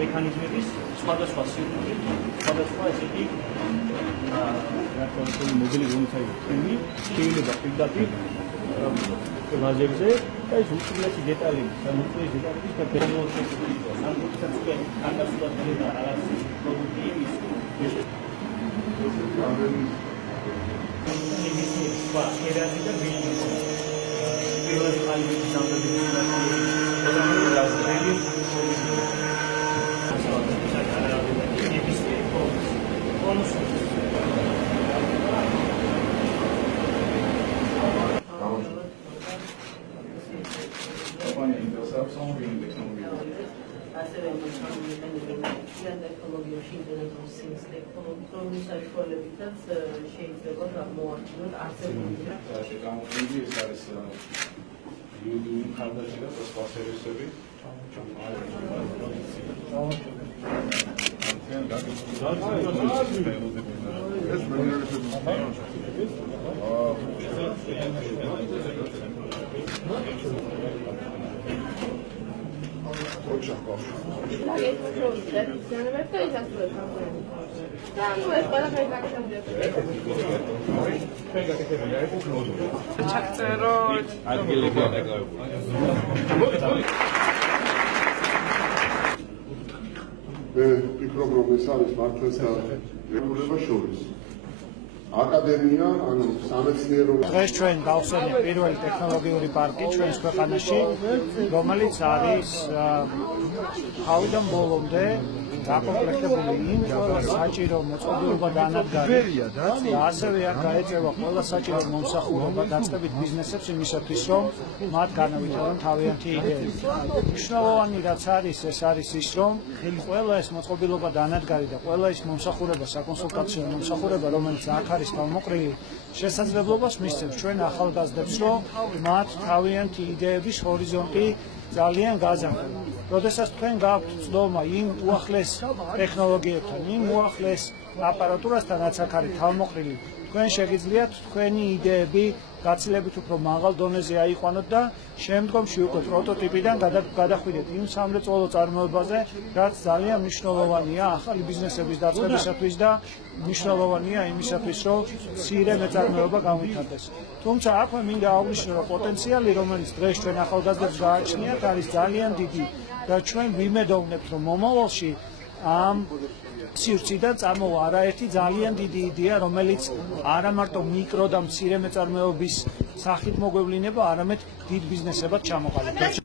მექანიზმების სხვადასხვა სხვადასხვა ესეთი მოდელი რომლითაც შეიძლება პირდაპირ ლაზერზე და ეს უცვლელი დეტალები, სამუცვლელი დეტალების და ბერმოთები, სამუცვლელი კანასულა და რაღაც პროდუქტი ის ვფიქრობ, რომ ეს არის მართლაც და რეგულება შორის. აკადემია, ანუ სამეცნიერო დღეს ჩვენ გავხსენებთ პირველი ტექნოლოგიური პარკი ჩვენს ქვეყანაში, რომელიც არის თავიდან ბოლომდე დაკომპლექტებული იმ ყველა საჭირო მოწყობილობა და ანადგარით და ასევე აქ გაეწევა ყველა საჭირო მომსახურება დაწყებით ბიზნესებს იმისათვის, რომ მათ განავითარონ თავიანთი იდეები. მნიშვნელოვანი რაც არის, ეს არის ის, რომ ყველა ეს მოწყობილობა და ანადგარი და ყველა ეს მომსახურება, საკონსულტაციო მომსახურება, რომელიც აქ არის თავმოყრილი, შესაძლებლობას მისცემს ჩვენ ახალგაზრდებს, რომ მათ თავიანთი იდეების ჰორიზონტი ძალიან გაზარდონ. როდესაც თქვენ გაქვთ ცდომა იმ უახლეს ტექნოლოგიებთან, იმ უახლეს აპარატურასთან, რაც აქ არის თავმოყრილი, თქვენ შეგიძლიათ თქვენი იდეები გაცილებით უფრო მაღალ დონეზე აიყვანოთ და შემდგომში უკვე პროტოტიპიდან გადახვიდეთ იმ სამრეწველო წარმოებაზე, რაც ძალიან მნიშვნელოვანია ახალი ბიზნესების დაწყებისათვის და მნიშვნელოვანია იმისათვის, რომ მცირე მეწარმეობა განვითარდეს. თუმცა აქვე მინდა აღვნიშნო, რომ პოტენციალი, რომელიც დღეს ჩვენ ახალგაზრდებს გააჩნიათ, არის ძალიან დიდი და ჩვენ ვიმედოვნებთ, რომ მომავალში ამ სივრციდან წამოვა არაერთი ძალიან დიდი იდეა, რომელიც არა მარტო მიკრო და მცირე მეწარმეობის სახით მოგვევლინება, არამედ დიდ ბიზნესებად ჩამოყალიბდება.